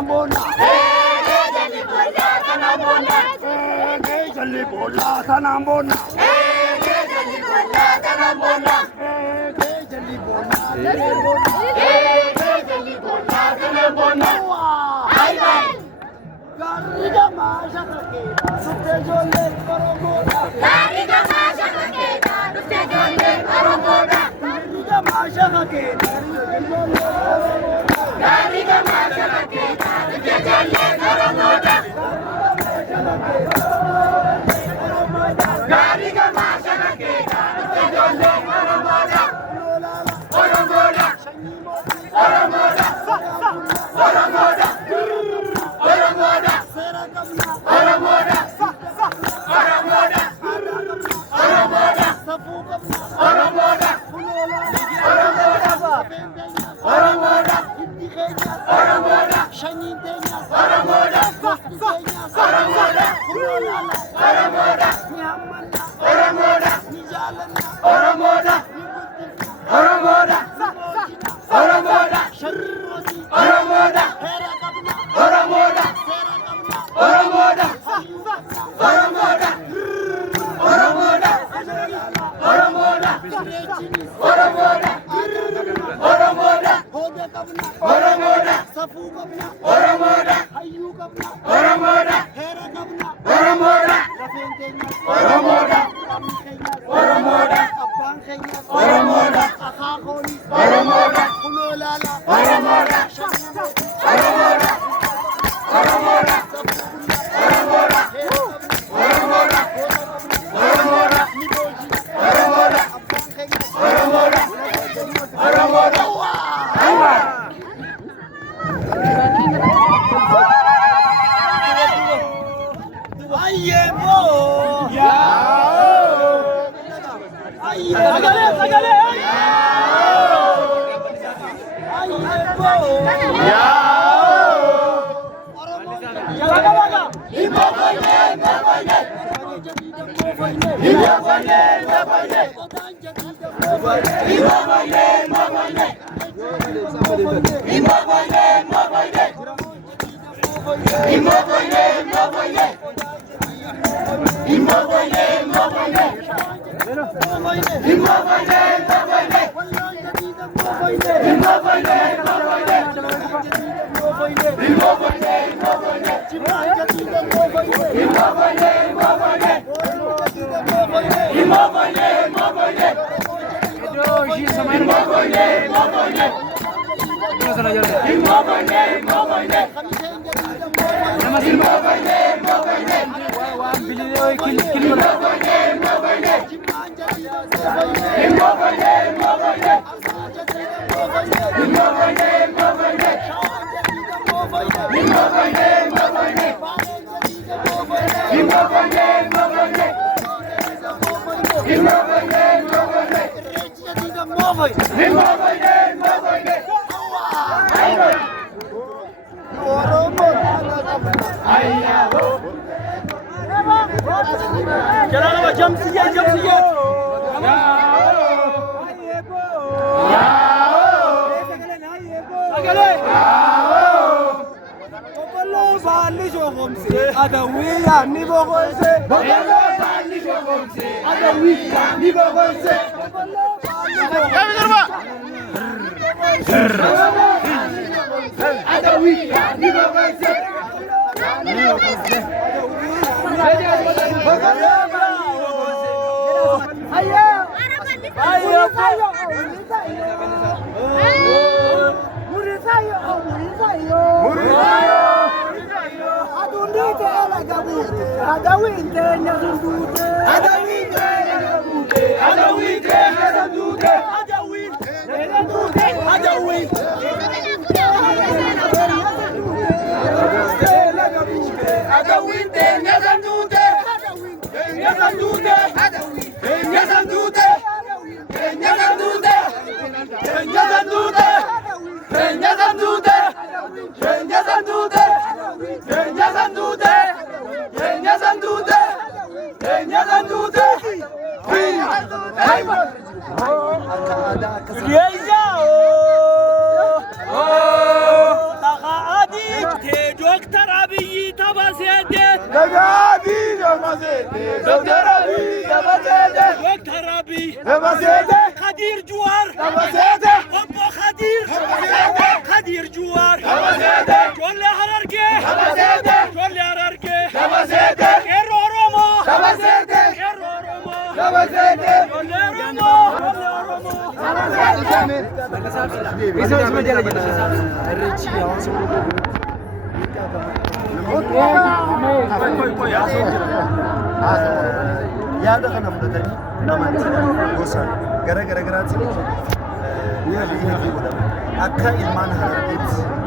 sanambona. Jali bola sanambona. Jali bola sanambona. Jali bola sanambona. Jali bola sanambona. Hai hai. Gariga masha kakeda, dukte jole karogoda. Gariga masha kakeda, dukte jole karogoda. Gariga masha kakeda, gariga masha kakeda, dukte jole karogoda. Gariga masha kakeda, dukte jole karogoda. Karogoda, karogoda, karogoda. Oromoda, Oromoda, Oromoda, Oromoda, Oromoda, Oromoda, Oromoda, Shanintenya, Oromoda, Oromoda, Oromoda, Oromoda, Nijalana, Oromoda, Oromoda, Oromoda, Oromoda, Oromoda, Oromoda, Oromoda, Oromoda, Oromoda, Oromoda, Oromoda, Oromoda, Oromoda, Oromoda, Oromoda, Oromoda, Oromoda, Oromoda, Akakoni, Oromoda, Kulolala, Oromoda, Oromoda, Oromoda, Oromoda, Oromoda, Oromoda, Oromoda, Oromoda, Oromoda, Ayebo, ya, sagale, sagale, ayebo, ya. Taka adik Gabasete, Gagadi Gabasete, Dr. Abi Gabasete, Dr. Abi, Gabasete, Khadir Juar, Gabasete, Obbo Khadir, Gabasete, Khadir Juar, Gabasete, Jolle Hararge, Gabasete, Jolle Hararge, Gabasete, Kero Oromo, Gabasete, Kero Oromo, Gabasete, Jolle Oromo, Jolle Oromo. yaada kana fudhatanii namoonni gosa gara garaatti akka ilmaan Harargeetti